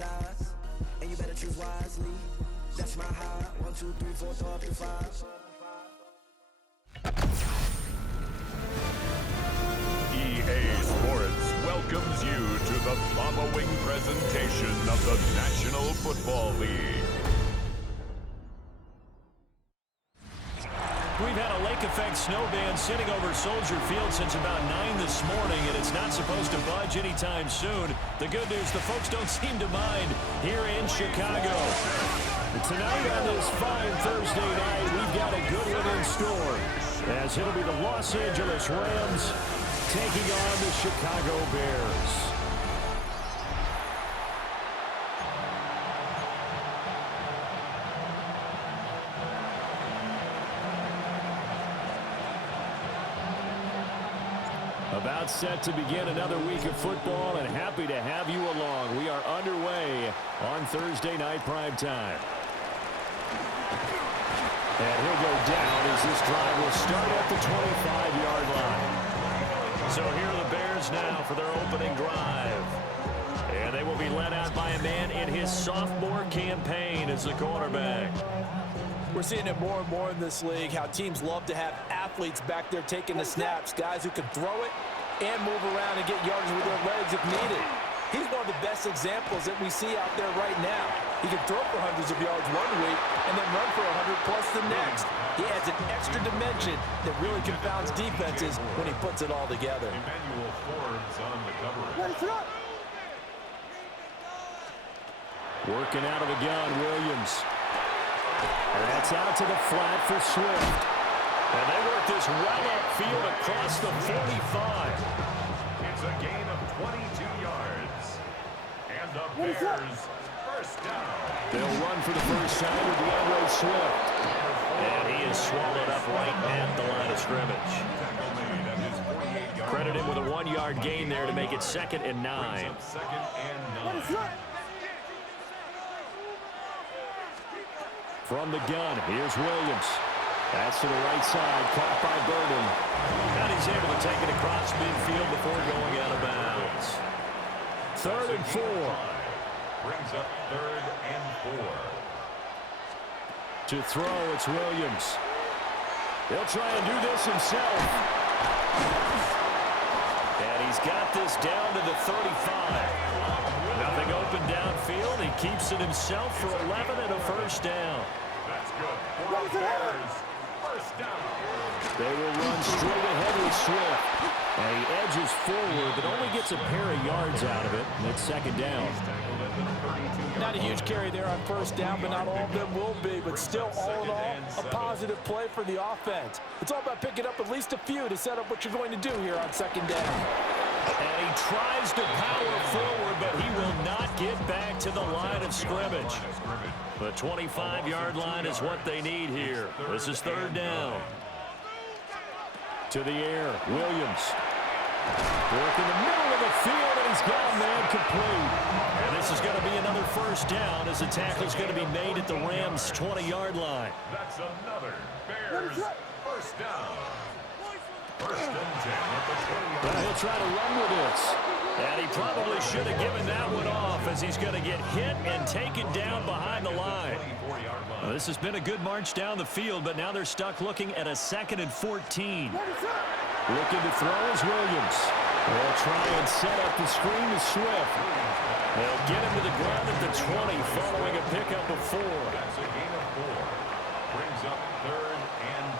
sides, and you better choose wisely. That's my high. 1, 2, 3, 4, throw up to 5. EA Sports welcomes you to the following presentation of the National Football League. We've had a lake-effect snow band sitting over Soldier Field since about 9 this morning, and it's not supposed to budge anytime soon. The good news, the folks don't seem to mind here in Chicago. Tonight on this fine Thursday night, we've got a good one in store, as it'll be the Los Angeles Rams taking on the Chicago Bears. About set to begin another week of football, and happy to have you along. We are underway on Thursday night primetime. And he'll go down as this drive will start at the 25-yard line. So here are the Bears now for their opening drive. And they will be led out by a man in his sophomore campaign as the quarterback. We're seeing it more and more in this league, how teams love to have athletes back there taking the snaps, guys who can throw it and move around and get yardage with their legs if needed. He's one of the best examples that we see out there right now. He can throw for hundreds of yards one week and then run for 100-plus the next. He adds an extra dimension that really confounds defenses when he puts it all together. Emmanuel Forbes on the coverage. Working out of the gun, Williams. And that's out to the flat for Swift. And they work this well upfield across the 45. It's a gain of 22 yards. And the Bears first down. They'll run for the first time with DeAndre Swift. And he is swallowed up right at the line of scrimmage. Credit him with a 1-yard gain there to make it 2nd and 9. From the gun, here's Williams. That's to the right side, caught by Burden. And he's able to take it across midfield before going out of bounds. 3rd and 4. Brings up 3rd and 4. To throw, it's Williams. He'll try and do this himself. And he's got this down to the 35. Nothing open downfield. He keeps it himself for 11 and a first down. That's good. For the Bears, first down. They will run straight ahead with Swift. And he edges forward, but only gets a pair of yards out of it. And it's 2nd down. Not a huge carry there on first down, but not all of them will be. But still, all in all, a positive play for the offense. It's all about picking up at least a few to set up what you're going to do here on 2nd down. And he tries to power forward, but he will not get back to the line of scrimmage. The 25-yard line is what they need here. This is 3rd down. To the air, Williams. Work in the middle of the field, and he's got a man complete. And this is going to be another first down as the tackle is going to be made at the Rams' 20-yard line. That's another Bears first down. 1st and 10 at the 20. Well, he'll try to run with this. And he probably should have given that one off as he's going to get hit and taken down behind the line. Well, this has been a good march down the field, but now they're stuck looking at a 2nd and 14. Looking to throw is Williams. They'll try and set up the screen to Swift. They'll get him to the ground at the 20 following a pickup of 4. That's a gain of 4. Brings up 3rd and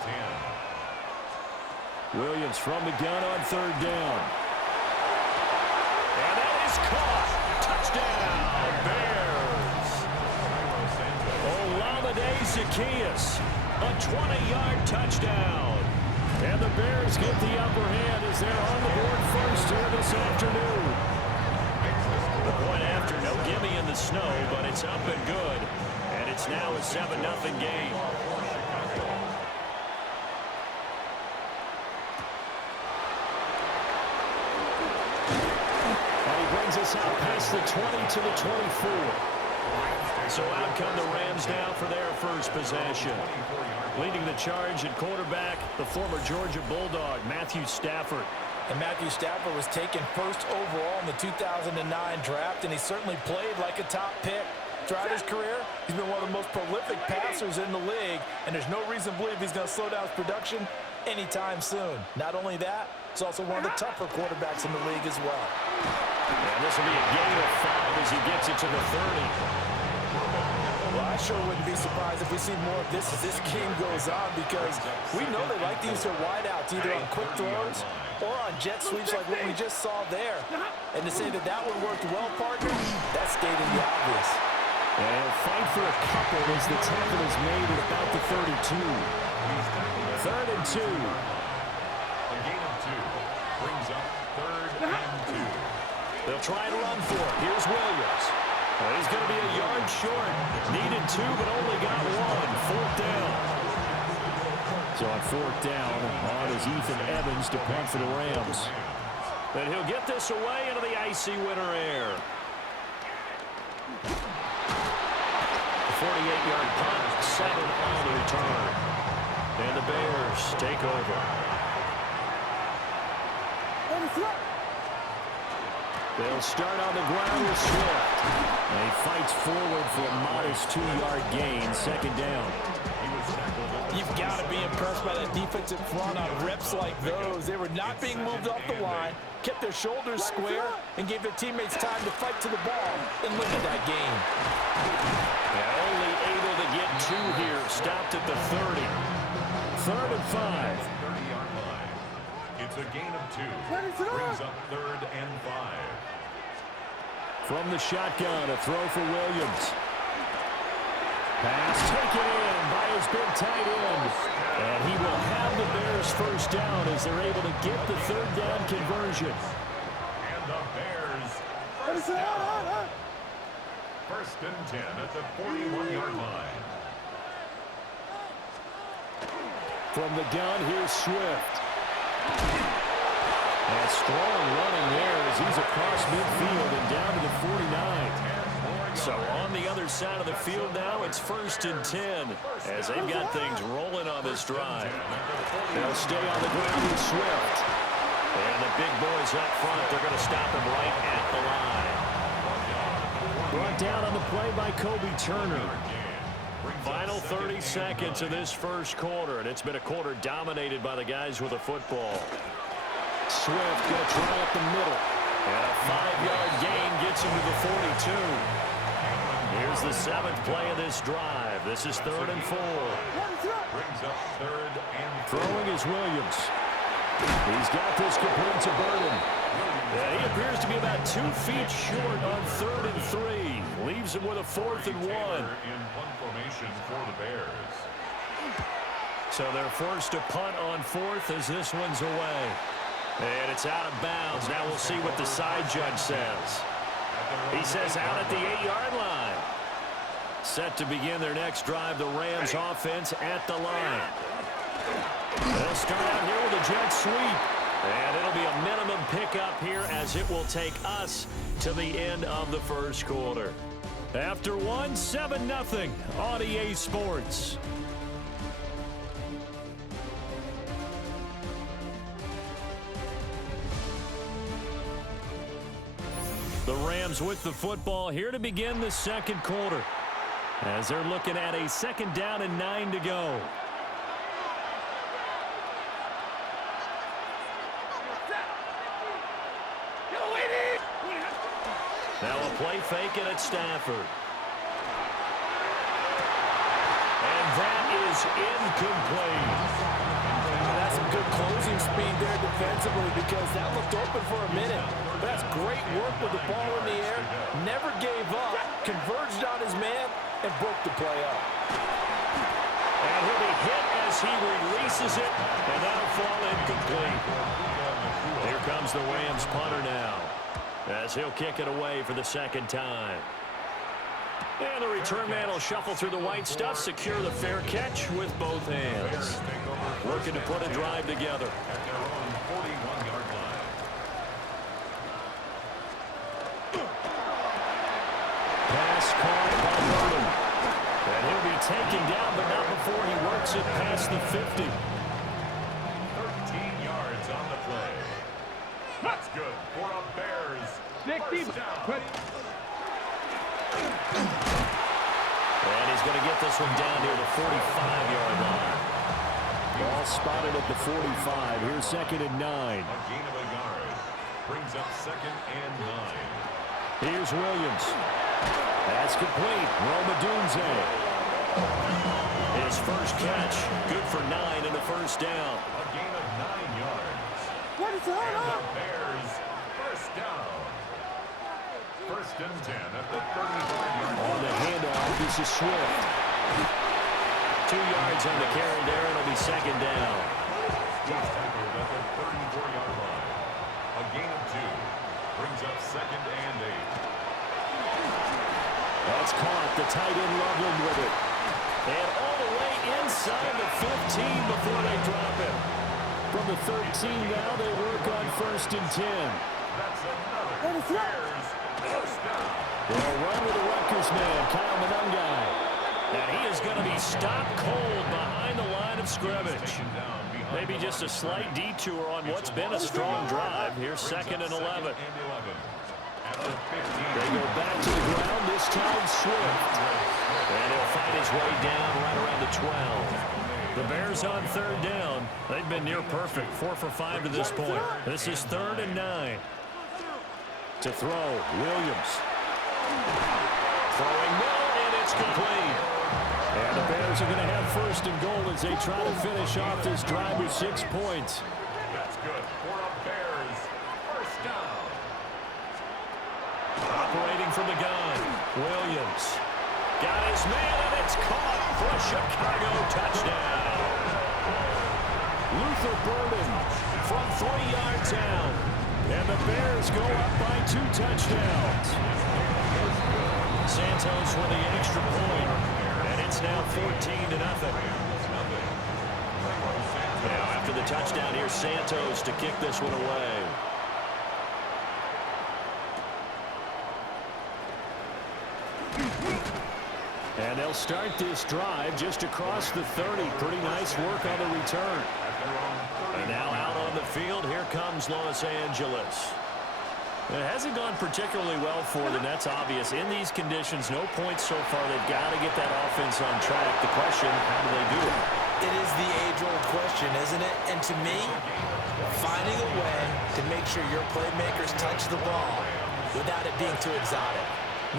10. Williams from the gun on 3rd down. And that is caught. Touchdown, Bears. Olamide Zaccheaus, a 20-yard touchdown. And the Bears get the upper hand as they're on the board first here this afternoon. The point after, no gimme in the snow, but it's up and good. And it's now a 7-0 game. And he brings us out past the 20 to the 24. So out come the Rams now for their first possession. Leading the charge at quarterback, the former Georgia Bulldog, Matthew Stafford. And Matthew Stafford was taken first overall in the 2009 draft, and he certainly played like a top pick. Throughout his career, he's been one of the most prolific passers in the league, and there's no reason to believe he's going to slow down his production anytime soon. Not only that, he's also one of the tougher quarterbacks in the league as well. And this will be a gain of 5 as he gets it to the 30. Well, I sure wouldn't be surprised if we see more of this as this game goes on, because we know they like to use their wideouts either on quick throws or on jet sweeps like what we just saw there. And to say that that one worked well, partner, that's stating the obvious. And he'll fight for a couple as the tackle is made at about the 32. 3rd and 2. A gain of 2 brings up 3rd and 2. They'll try and run for it. Here's Williams. He's going to be a yard short. Needed 2, but only got 1. 4th down. So on 4th down, on is Ethan Evans to punt for the Rams. And he'll get this away into the icy winter air. 48-yard punt, 7 on the return. And the Bears take over. They'll start on the ground with Swift. And he fights forward for a modest 2-yard gain, 2nd down. You've got to be impressed by that defensive front on reps like those. They were not being moved off the line, kept their shoulders square, and gave their teammates time to fight to the ball and limit that gain. Yeah, only able to get 2 here. Stopped at the 30. 3rd and 5. 30-yard line. It's a gain of 2. Brings up 3rd and 5. From the shotgun, a throw for Williams. Pass taken in by his big tight end. And he will have the Bears first down as they're able to get the 3rd down conversion. And the Bears first down. 1st and 10 at the 41-yard line. From the gun, here's Swift. And strong running there as he's across midfield and down to the 49. So on the other side of the field now, it's 1st and 10 as they've got things rolling on this drive. They'll stay on the ground with Swift. And the big boys up front, they're going to stop him right at the line. Brought down on the play by Kobe Turner. Final 30 seconds of this first quarter, and it's been a quarter dominated by the guys with the football. Swift going to try up the middle. And a 5-yard gain gets him to the 42. Here's the 7th play of this drive. This is 3rd and 4. Brings up 3rd and 4. Throwing is Williams. He's got this complete to Burden. And he appears to be about 2 feet short on 3rd and 3. Leaves him with a 4th and 1. In punt formation for the Bears. So they're forced to punt on 4th as this one's away. And it's out of bounds. Now we'll see what the side judge says. He says out at the 8-yard line. Set to begin their next drive, the Rams offense at the line. They'll start out here with a jet sweep. And it'll be a minimum pickup here as it will take us to the end of the first quarter. After 1, 7-0 on EA Sports. The Rams with the football here to begin the second quarter as they're looking at a 2nd down and 9 to go. Now a play fake it at Stafford. And that is incomplete. That's some good closing speed there defensively, because that looked open for a minute. But that's great work with the ball in the air. Never gave up, converged on his man, and broke the play up. And he'll be hit as he releases it, and that'll fall incomplete. Here comes the Rams punter now, as he'll kick it away for the 2nd time. And the return man will shuffle through the white stuff, secure the fair catch with both hands. Looking to put a drive together. At their own 41-yard line. Pass caught by Burden. And he'll be taken down, but not before he works it past the 50. 13 yards on the play. And he's going to get this one down near the 45-yard line. Ball spotted at the 45. Here's 2nd and 9. A gain of a yard. Brings up 2nd and 9. Here's Williams. That's complete. Roma Dunze. His first catch. Good for 9 and a first down. A gain of 9 yards. What is going on? The Bears first down. 1st and 10 at the 35-yard line. On the handoff, this is Swift. 2 yards on the carry there. It'll be 2nd down. He's tackled at the 34-yard line. A gain of 2. Brings up 2nd and 8. That's caught. The tight end Loveland with it. And all the way inside the 15 before they drop him. From the 13 now, they work on 1st and 10. That's another Bears first down. They'll run with the Rutgers man, Kyle Monungai. And he is going to be stopped cold behind the line of scrimmage. Maybe just a slight detour on what's been a strong drive. Here's 2nd and 11. They go back to the ground, this time Swift. And he'll fight his way down right around the 12. The Bears on 3rd down. They've been near perfect, 4 for 5 to this point. This is 3rd and 9. To throw, Williams. Throwing middle, and it's complete. And the Bears are going to have 1st and goal as they try to finish off this drive with 6 points. That's good for a Bears first down. Operating from the gun, Williams. Got his man, and it's caught for a Chicago touchdown. Luther Burden from 3 yards out. And the Bears go up by 2 touchdowns. Santos with the extra point. And it's now 14-0. Now after the touchdown, here's Santos to kick this one away. And they'll start this drive just across the 30. Pretty nice work on the return. And now out on the field, here comes Los Angeles. It hasn't gone particularly well for them, that's obvious. In these conditions, no points so far. They've got to get that offense on track. The question, how do they do it? It is the age-old question, isn't it? And to me, finding a way to make sure your playmakers touch the ball without it being too exotic.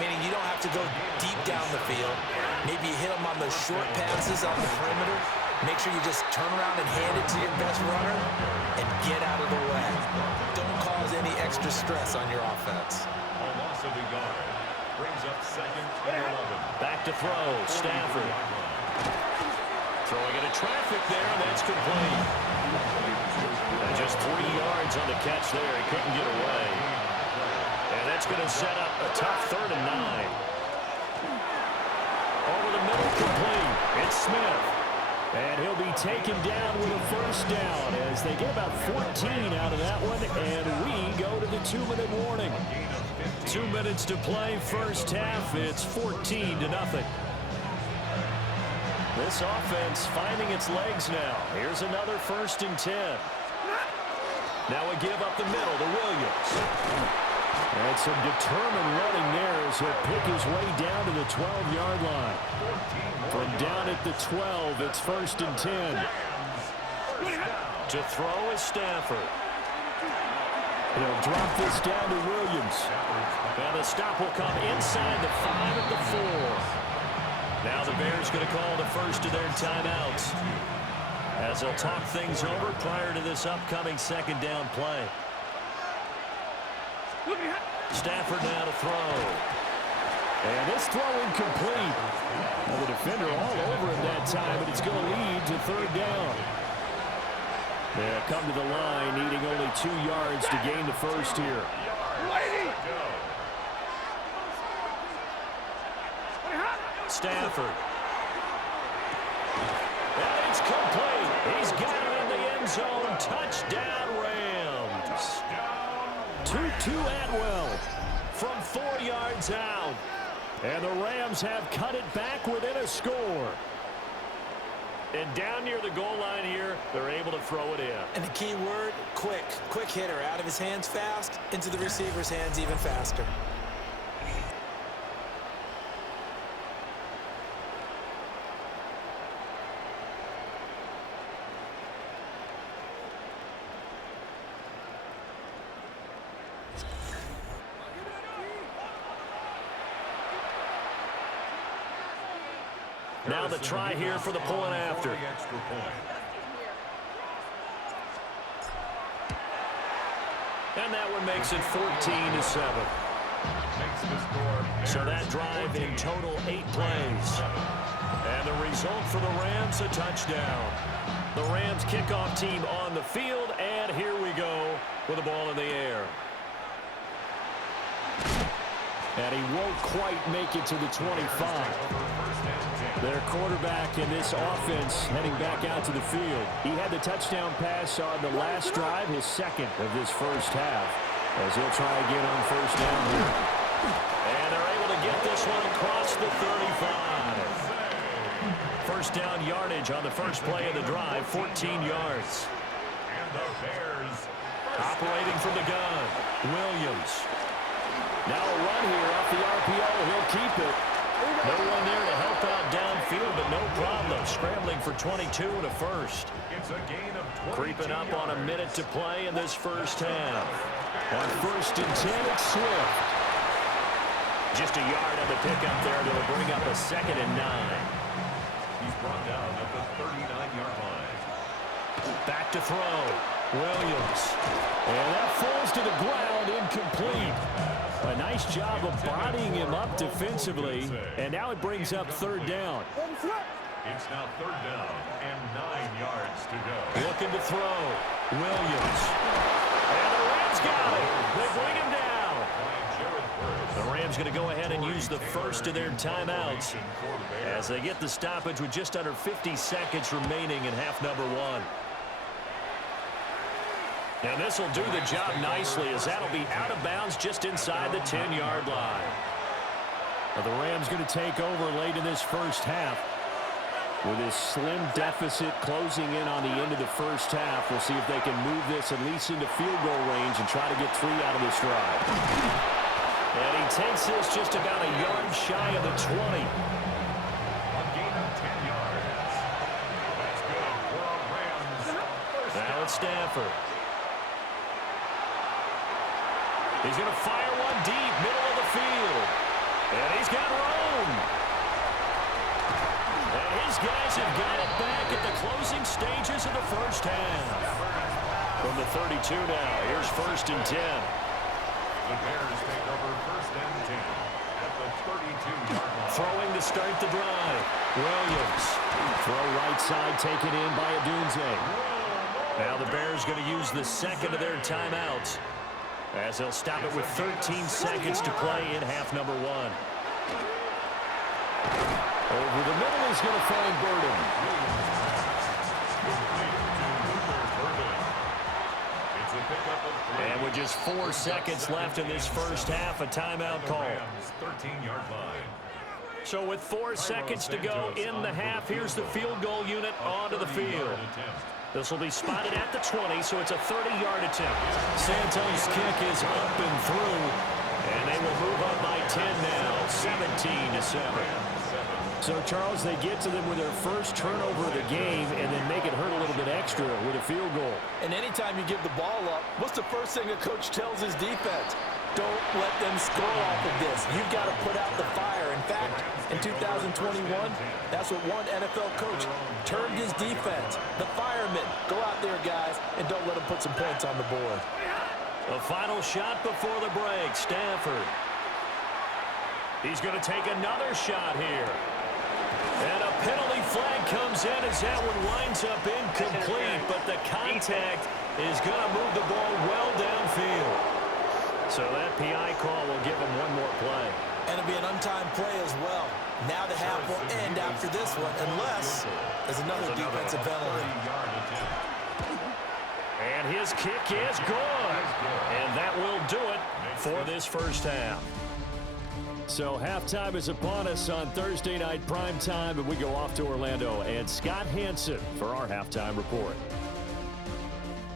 Meaning you don't have to go deep down the field. Maybe you hit them on those short passes on the perimeter. Make sure you just turn around and hand it to your best runner and get out of the way. Don't cause any extra stress on your offense. A loss of a yard. Brings up 2nd and 11. Back to throw, Stafford. Throwing into traffic there, and that's complete. And just 3 yards on the catch there. He couldn't get away. And that's going to set up a tough 3rd and 9. Over the middle, complete. It's Smith. And he'll be taken down with a first down as they get about 14 out of that one. And we go to the 2-minute warning. 2 minutes to play, first half. It's 14-0. This offense finding its legs now. Here's another 1st and 10. Now we give up the middle to Williams. And some determined running there as he'll pick his way down to the 12-yard line. From down at the 12, it's 1st and 10. To throw is Stafford. He'll drop this down to Williams. And the stop will come inside the 5 at the 4. Now the Bears going to call the first of their timeouts as they'll talk things over prior to this upcoming 2nd down play. Stafford now to throw. And this throw incomplete. Well, the defender all over him that time, but it's going to lead to 3rd down. They'll come to the line, needing only 2 yards to gain the first here. Stafford. And it's complete. He's got it in the end zone. Touchdown, Rams. Tutu Atwell from 4 yards out. And the Rams have cut it back within a score. And down near the goal line here, they're able to throw it in. And the key word, quick. Quick hitter. Out of his hands fast, into the receiver's hands even faster. Now the try here for the point after. And that one makes it 14-7. So that drive in total 8 plays. And the result for the Rams, a touchdown. The Rams kickoff team on the field, and here we go with the ball in the air. And he won't quite make it to the 25. Their quarterback in this offense heading back out to the field. He had the touchdown pass on the last drive, his second of this first half, as he'll try again on first down here. And they're able to get this one across the 35. First down yardage on the first play of the drive, 14 yards. And the Bears operating from the gun, Williams. Now a run here off the RPO. He'll keep it. No one there to help out downfield, but no problem. Scrambling for 22 and a first. It's a gain of 22 Creeping up on a minute to play in this first half. On first and 10, it's Swift. Just a yard on the pickup there that'll bring up a 2nd and 9. He's brought down at the 39-yard line. Back to throw. Williams. And that falls to the ground, incomplete. A nice job of bodying him up defensively, and now it brings up 3rd down. It's now 3rd down and 9 yards to go. Looking to throw. Williams. And the Rams got it. They bring him down. The Rams going to go ahead and use the first of their timeouts as they get the stoppage with just under 50 seconds remaining in half number 1. And this will do the job nicely, as that'll be out of bounds just inside the 10-yard line. Now the Rams going to take over late in this first half. With this slim deficit closing in on the end of the first half, we'll see if they can move this at least into field goal range and try to get 3 out of this drive. And he takes this just about a yard shy of the 20. A gain of 10 yards. That's good for our Rams. Now it's Stafford. He's going to fire one deep, middle of the field. And he's got room. And his guys have got it back at the closing stages of the first half. From the 32 now, here's 1st and 10. The Bears take over 1st and 10 at the 32-yard line. Throwing to start the drive. Williams. Throw right side, taken in by Adunze. Now the Bears going to use the second of their timeouts, as they'll stop it with 13 seconds to play in half number 1. Over the middle is going to find Burden. And with just 4 seconds left in this first half, a timeout call. 13-yard line. So with 4 seconds to go in the half, here's the field goal unit onto the field. This will be spotted at the 20, so it's a 30-yard attempt. Santos' kick is up and through, and they will move up by 10 now, 17-7. So, Charles, they get to them with their first turnover of the game and then make it hurt a little bit extra with a field goal. And anytime you give the ball up, what's the first thing a coach tells his defense? Don't let them score off of this. You've got to put out the fire. In fact, in 2021, that's what one NFL coach termed his defense. The firemen. Go out there, guys, and don't let them put some points on the board. A final shot before the break. Stafford. He's going to take another shot here. And a penalty flag comes in as that one winds up incomplete, but the contact is going to move the ball well downfield. So that PI call will give him one more play. And it'll be an untimed play as well. Now the half will end after this one, unless there's another defensive penalty. And his kick is good. And that will do it for this first half. So halftime is upon us on Thursday night prime time, and we go off to Orlando. And Scott Hansen for our halftime report.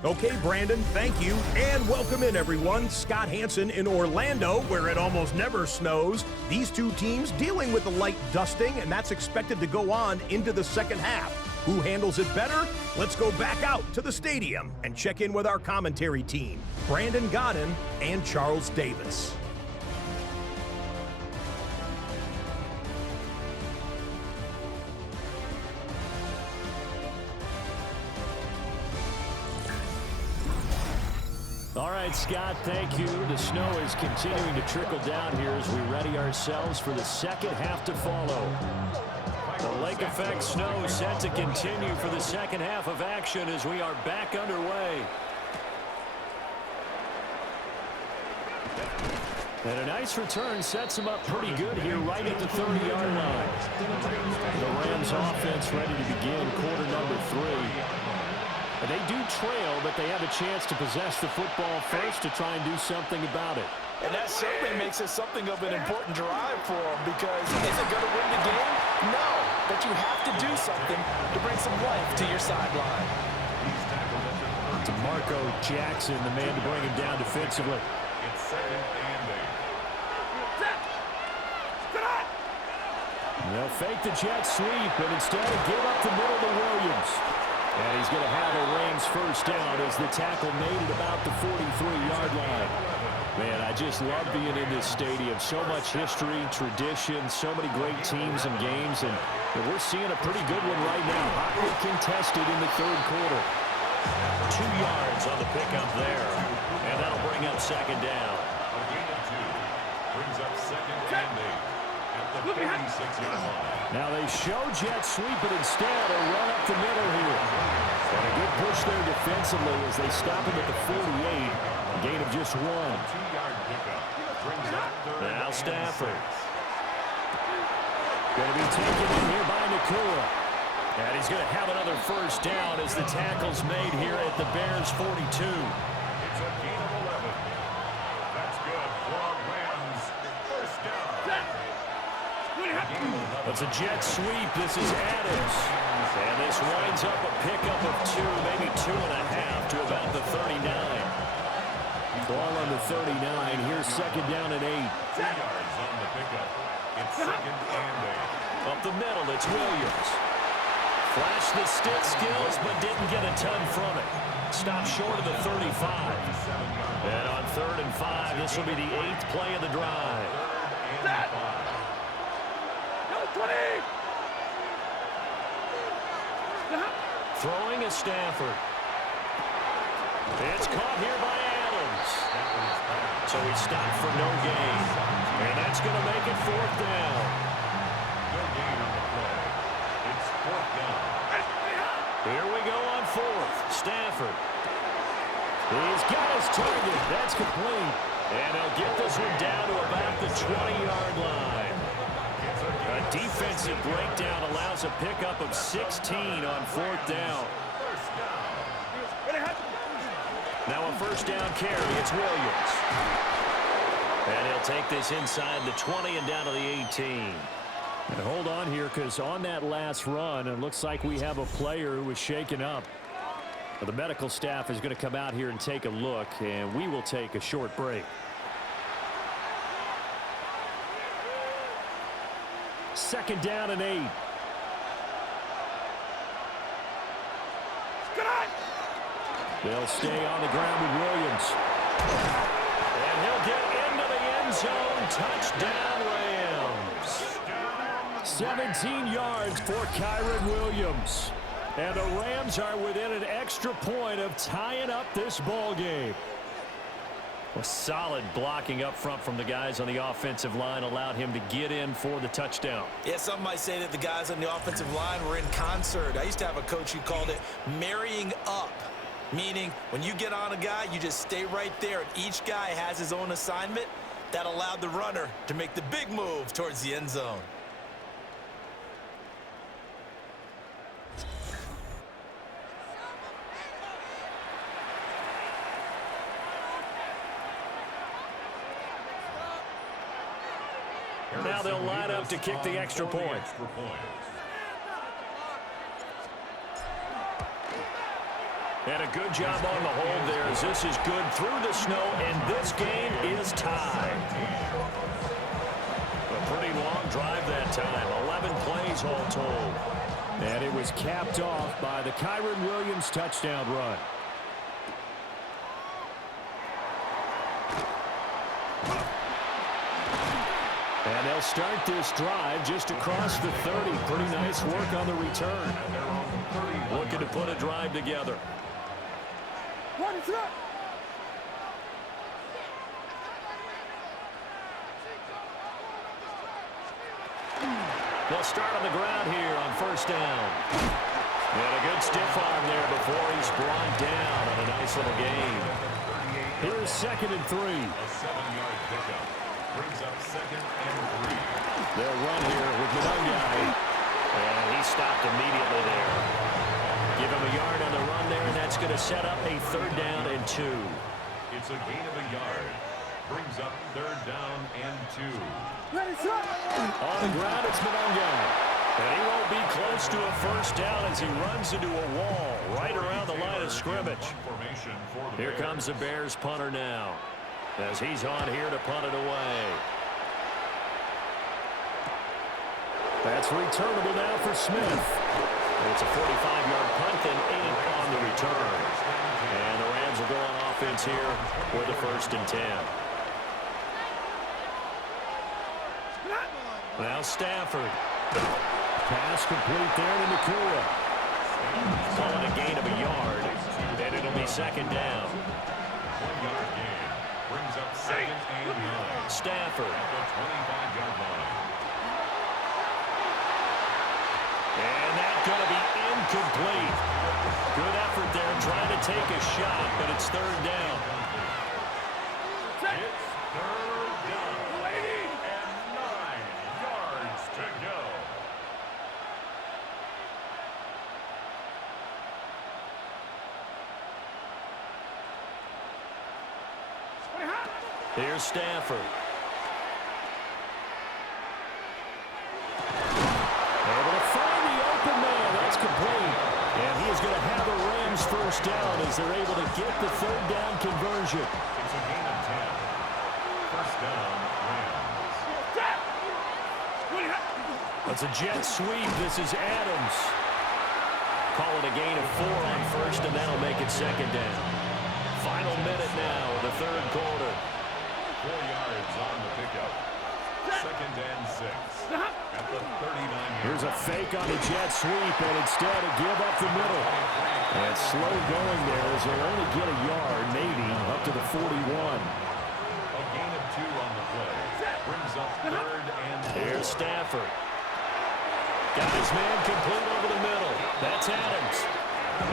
Okay, Brandon, thank you, and welcome in, everyone. Scott Hansen in Orlando, where it almost never snows. These two teams dealing with a light dusting, and that's expected to go on into the second half. Who handles it better? Let's go back out to the stadium and check in with our commentary team, Brandon Godden and Charles Davis. All right, Scott, thank you. The snow is continuing to trickle down here as we ready ourselves for the second half to follow. The lake effect snow set to continue for the second half of action as we are back underway. And a nice return sets them up pretty good here right at the 30-yard line. The Rams offense ready to begin quarter number 3. And they do trail, but they have a chance to possess the football first to try and do something about it. And that certainly makes it something of an important drive for them, because is it going to win the game? No, but you have to do something to bring some life to your sideline. DeMarco Jackson, the man to bring him down defensively. It's second and 8. They'll fake the jet sweep, but instead give up the middle to Williams. And he's going to have a Rams first down as the tackle made it about the 43-yard line. Man, I just love being in this stadium. So much history, tradition, so many great teams and games, and we're seeing a pretty good one right now. Hotly contested in the third quarter. 2 yards on the pickup there, and that'll bring up second down. A gain of 2 brings up second and 8 at the 36-yard line. Now they show jet sweep, but instead a run up the middle here. And a good push there defensively as they stop him at the 48. A gain of just 1. 2-yard pickup brings up third. Now Stafford. Going to be taken in here by Nakua. And he's going to have another first down as the tackle's made here at the Bears 42. It's a gain of 11. That's good for Rams. First down. It's a jet sweep. This is Adams. And this winds up a pickup of 2, maybe 2.5 to about the 39. Ball on the 39. Here's second down and 8. 3 yards on the pickup. It's second and 8. Up the middle, it's Williams. Flashed the stick skills, but didn't get a ton from it. Stopped short of the 35. And on 3rd and 5, this will be the 8th play of the drive. Throwing is Stafford. It's caught here by Adams. So he stopped for no gain. And that's going to make it 4th down. No gain on the play. It's 4th down. Here we go on 4th. Stafford. He's got his target. That's complete. And they'll get this one down to about the 20-yard line. A defensive breakdown allows a pickup of 16 on 4th down. Now a first down carry. It's Williams. And he'll take this inside the 20 and down to the 18. And hold on here, because on that last run, it looks like we have a player who was shaken up. The medical staff is going to come out here and take a look, and we will take a short break. Second down and 8. They'll stay on the ground with Williams. And he'll get into the end zone. Touchdown, Rams. 17 yards for Kyron Williams. And the Rams are within an extra point of tying up this ball game. Well, solid blocking up front from the guys on the offensive line allowed him to get in for the touchdown. Yeah, some might say that the guys on the offensive line were in concert. I used to have a coach who called it marrying up, meaning when you get on a guy, you just stay right there, and each guy has his own assignment. That allowed the runner to make the big move towards the end zone. they'll line up to kick the extra point. And a good job on the hold there as this is good through the snow, and this game is tied. A pretty long drive that time, 11 plays all told. And it was capped off by the Kyron Williams touchdown run. And they'll start this drive just across the 30. Pretty nice work on the return. Looking to put a drive together. They'll start on the ground here on first down. And a good stiff arm there before he's brought down on a nice little gain. Here's 2nd and 3. A 7-yard pickup brings up 2nd and 3. They'll run here with Madungai. And he stopped immediately there. Give him a yard on the run there, and that's going to set up a 3rd down and 2. It's a gain of a yard. Brings up 3rd down and 2. On the ground, it's Madungai. And he won't be close to a 1st down as he runs into a wall right around the line of scrimmage. Here comes the Bears punter now as he's on here to punt it away. That's returnable now for Smith. It's a 45-yard punt and 8 on the return. And the Rams will go on offense here with a 1st and 10. Now Stafford. Pass complete there to Nakua. Calling a gain of a yard, and it'll be 2nd down. 1-yard gain brings up 2nd and 9. Stafford. At the 25-yard line. And that's going to be incomplete. Good effort there trying to take a shot, but it's 3rd down. It's 3rd down. And 9 yards to go. Here's Stafford. Able to find the open man. That's complete. And he is going to have a Rams 1st down as they're able to get the 3rd down conversion. It's a gain of 10. 1st down, Rams. It's a jet sweep. This is Adams. Call it a gain of 4 on 1st, and that'll make it 2nd down. Final minute now of the 3rd quarter. 4 yards on the pickup. 2nd and 6. At the 39-yard. Here's a fake on the jet sweep, and instead a give up the middle. And slow going there as they'll only get a yard, maybe, up to the 41. A gain of 2 on the play. Brings up 3rd and 4. Here's Stafford. Got his man complete over the middle. That's Adams.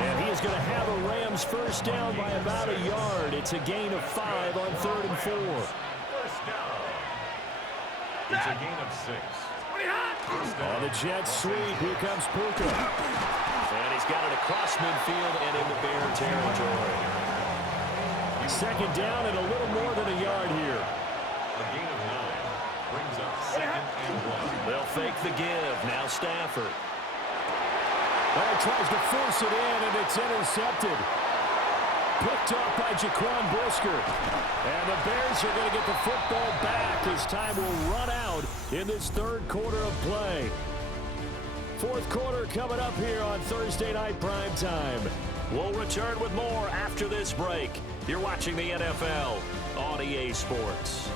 And he is going to have a Rams 1st down by about a yard. It's a gain of 5 on 3rd and 4. 1st down. It's a gain of 6. On the jet sweep, here comes Puka. And he's got it across midfield and into Bear territory. 2nd down and a little more than a yard here. A gain of 9. Brings up 2nd and 1. They'll fake the give. Now Stafford. Well, tries to force it in, and it's intercepted. Picked up by Jaquan Brisker. And the Bears are going to get the football back as time will run out in this 3rd quarter of play. 4th quarter coming up here on Thursday Night Primetime. We'll return with more after this break. You're watching the NFL on EA Sports.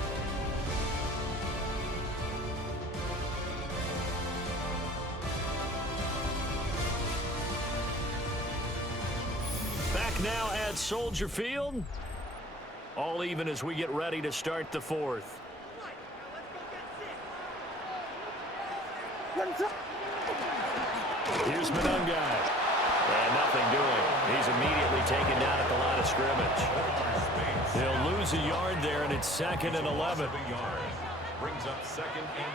Back now at Soldier Field. All even as we get ready to start the 4th. Here's Madungai. And nothing doing. He's immediately taken down at the line of scrimmage. They'll lose a yard there, and it's 2nd and 11. Brings up 2nd and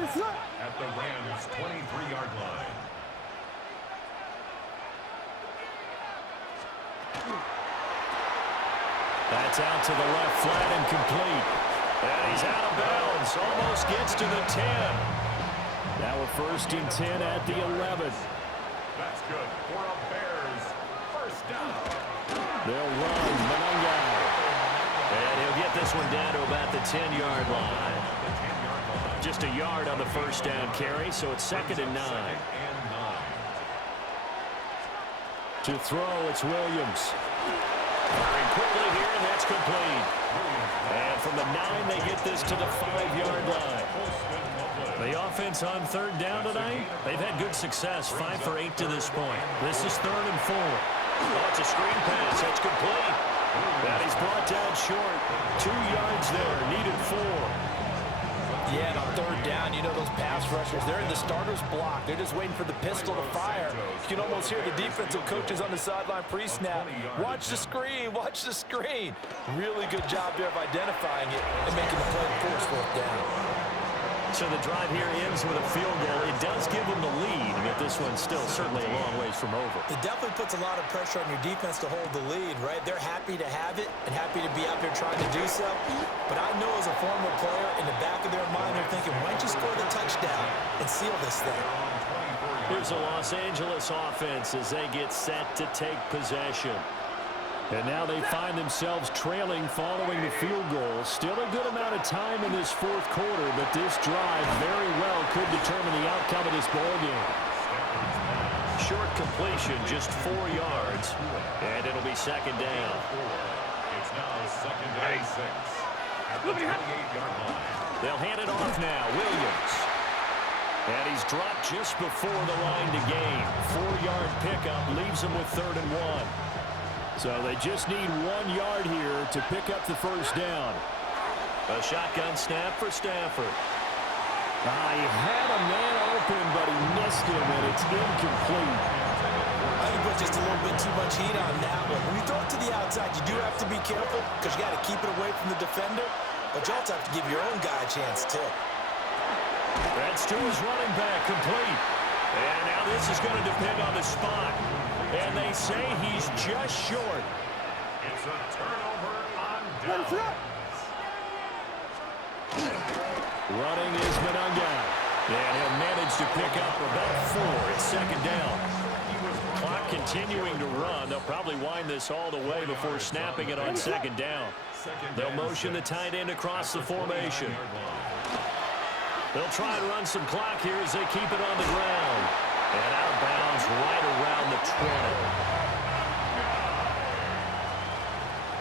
11. At the Rams' 23-yard line. That's out to the left, flat and complete. And he's out of bounds. Almost gets to the 10. Now a 1st and 10 at the 11. That's good for a Bears first down. They'll run Monangai. And he'll get this one down to about the 10-yard line. Just a yard on the first down carry, so it's 2nd and 9. To throw, it's Williams. Firing quickly here, and that's complete. And from the 9, they get this to the 5-yard line. The offense on 3rd down tonight, they've had good success, 5 for 8 to this point. This is 3rd and 4. Oh, it's a screen pass. That's complete. And he's brought down short. 2 yards there, needed 4. Yeah, and on 3rd down, you know those pass rushers, they're in the starter's block. They're just waiting for the pistol to fire. You can almost hear the defensive coaches on the sideline pre-snap. Watch the screen, watch the screen. Really good job there of identifying it and making the play to force 4th down. So the drive here ends with a field goal. It does give them the lead, but this one's still certainly a long ways from over. It definitely puts a lot of pressure on your defense to hold the lead, right? They're happy to have it and happy to be out there trying to do so. But I know as a former player, in the back of their mind, they're thinking, why don't you score the touchdown and seal this thing? Here's a Los Angeles offense as they get set to take possession. And now they find themselves trailing following the field goal. Still a good amount of time in this 4th quarter, but this drive very well could determine the outcome of this ballgame. Short completion, just 4 yards, and it'll be 2nd down. It's now 2nd and 6 at the 28-yard line. They'll hand it off now. Williams. And he's dropped just before the line to gain. 4-yard pickup leaves him with 3rd and 1. So they just need 1 yard here to pick up the first down. A shotgun snap for Stafford. He had a man open, but he missed him, and it's incomplete. I think put just a little bit too much heat on that one. When you throw it to the outside, you do have to be careful because you got to keep it away from the defender, but you also have to give your own guy a chance, too. That's to his running back, complete. And now this is going to depend on the spot. And they say he's just short. It's a turnover on down. Running is Monangai. And he'll manage to pick up about 4. It's 2nd down. Clock continuing to run. They'll probably wind this all the way before snapping it on 2nd down. They'll motion the tight end across the formation. They'll try and run some clock here as they keep it on the ground. And out of bounds right around the 20.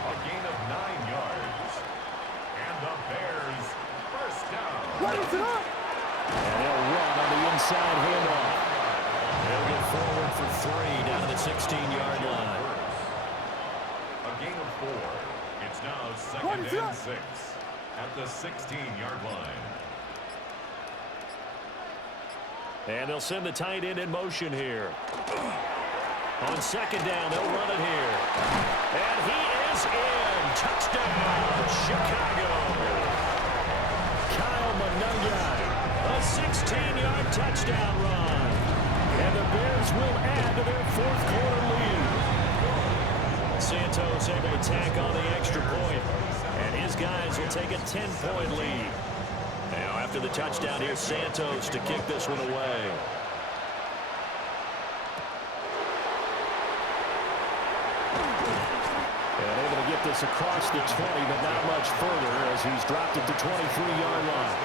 A gain of 9 yards. And the Bears first down. And they'll run on the inside handoff. They'll get forward for 3 down to the 16-yard line. A gain of 4. It's now 2nd and 6 at the 16-yard line. And they'll send the tight end in motion here. On 2nd down, they'll run it here. And he is in. Touchdown, Chicago. Kyle Monangai. A 16-yard touchdown run. And the Bears will add to their 4th quarter lead. Santos able to tack on the extra point. And his guys will take a 10-point lead. Now, after the touchdown, here's Santos to kick this one away. And able to get this across the 20, but not much further as he's dropped it to 23-yard line.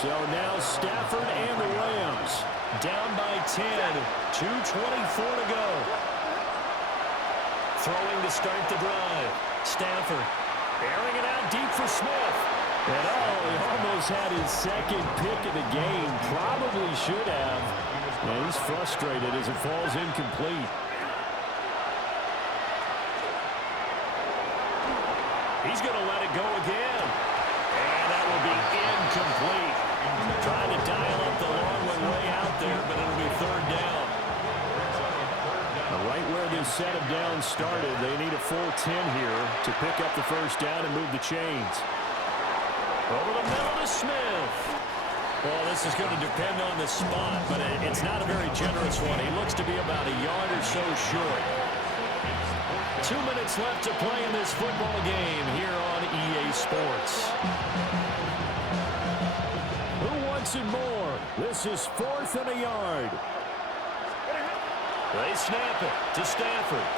So now Stafford and the Rams Down by 10, 2:24 to go. Throwing to start the drive. Stafford airing it out deep for Smith. And he almost had his 2nd pick of the game. Probably should have. And he's frustrated as it falls incomplete. He's going to let it go again. And that will be incomplete. Trying to dial up the long one way out there, but it'll be 3rd down. Right where this set of downs started, they need a full 10 here to pick up the first down and move the chains. Over the middle to Smith. Well, this is going to depend on the spot, but it's not a very generous one. He looks to be about a yard or so short. 2 minutes left to play in this football game here on EA Sports. Who wants it more? This is 4th and a yard. They snap it to Stafford.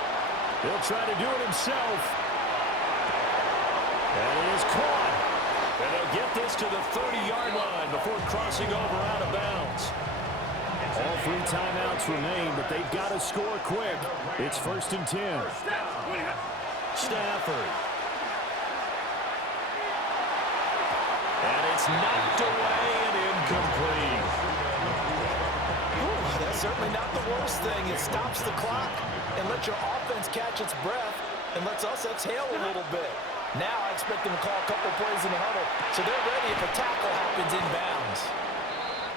He'll try to do it himself. And it is caught. And they'll get this to the 30-yard line before crossing over out of bounds. All 3 timeouts remain, but they've got to score quick. It's 1st and 10. Stafford. And it's knocked away and incomplete. That's certainly not the worst thing. It stops the clock and lets your offense catch its breath and lets us exhale a little bit. Now I expect them to call a couple plays in the huddle, so they're ready if a tackle happens inbounds.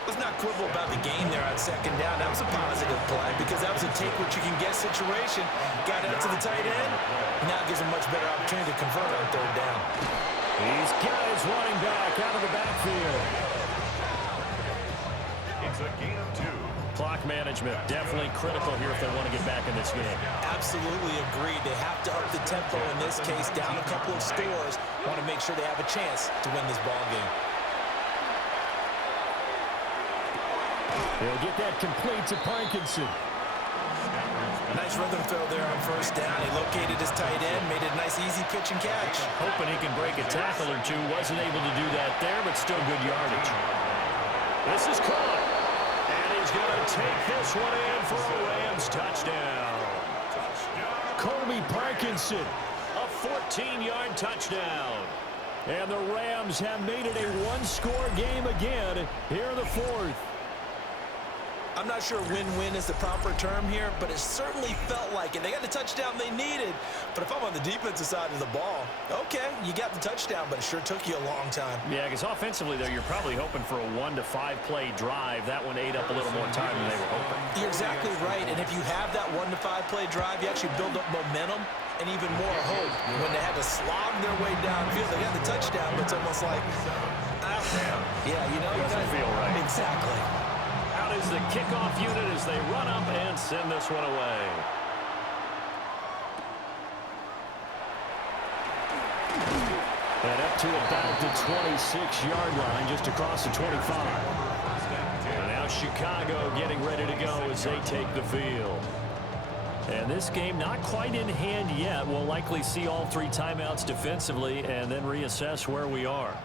Let's not quibble about the game there on 2nd down. That was a positive play because that was a take-what-you-can-get situation. Got out to the tight end. Now it gives them a much better opportunity to convert on 3rd down. He's got his running back out of the backfield. It's a gain of 2. Clock management definitely critical here if they want to get back in this game. Absolutely agreed. They have to up the tempo in this case, down a couple of scores. Want to make sure they have a chance to win this ball game. They'll get that complete to Parkinson. Nice rhythm throw there on 1st down. He located his tight end, made it a nice easy pitch and catch. Hoping he can break a tackle or two. Wasn't able to do that there, but still good yardage. This is caught. And he's going to take this one in for a Rams touchdown. Colby Parkinson. A 14-yard touchdown. And the Rams have made it a 1-score game again here in the 4th. I'm not sure win-win is the proper term here, but it certainly felt like it. They got the touchdown they needed, but if I'm on the defensive side of the ball, okay, you got the touchdown, but it sure took you a long time. Yeah, because offensively, though, you're probably hoping for a 1 to 5 play drive. That one ate up a little more time than they were hoping. You're exactly right, and if you have that 1 to 5 play drive, you actually build up momentum and even more hope. When they had to slog their way downfield, they got the touchdown, but it's almost like, yeah, you know, Doesn't feel right. Exactly. Out is the kickoff unit as they run up and send this one away. And up to about the 26-yard line, just across the 25. And now Chicago getting ready to go as they take the field. And this game not quite in hand yet. We'll likely see all 3 timeouts defensively and then reassess where we are.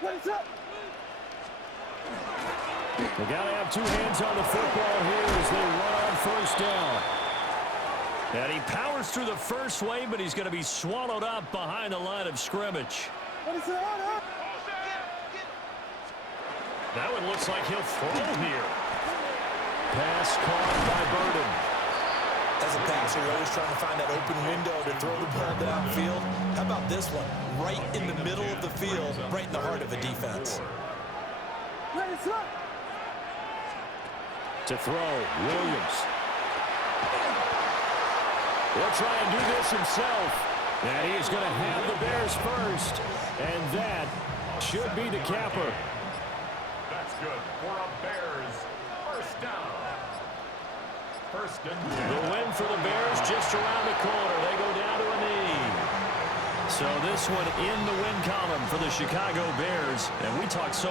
What's up? They got to have 2 hands on the football here as they run on 1st down. And he powers through the first wave, but he's going to be swallowed up behind the line of scrimmage. That one looks like he'll throw here. Pass caught by Burden. As a passer, you're always trying to find that open window to throw the ball downfield. How about this one? Right in the middle of the field, right in the heart of a defense. To throw, Williams. He'll try and do this himself. And he is going to have the Bears first. And that should be the capper. That's good for a Bears 1st down. 1st and 10. The win for the Bears just around the corner. They go down to a knee. So this one in the win column for the Chicago Bears. And we talked so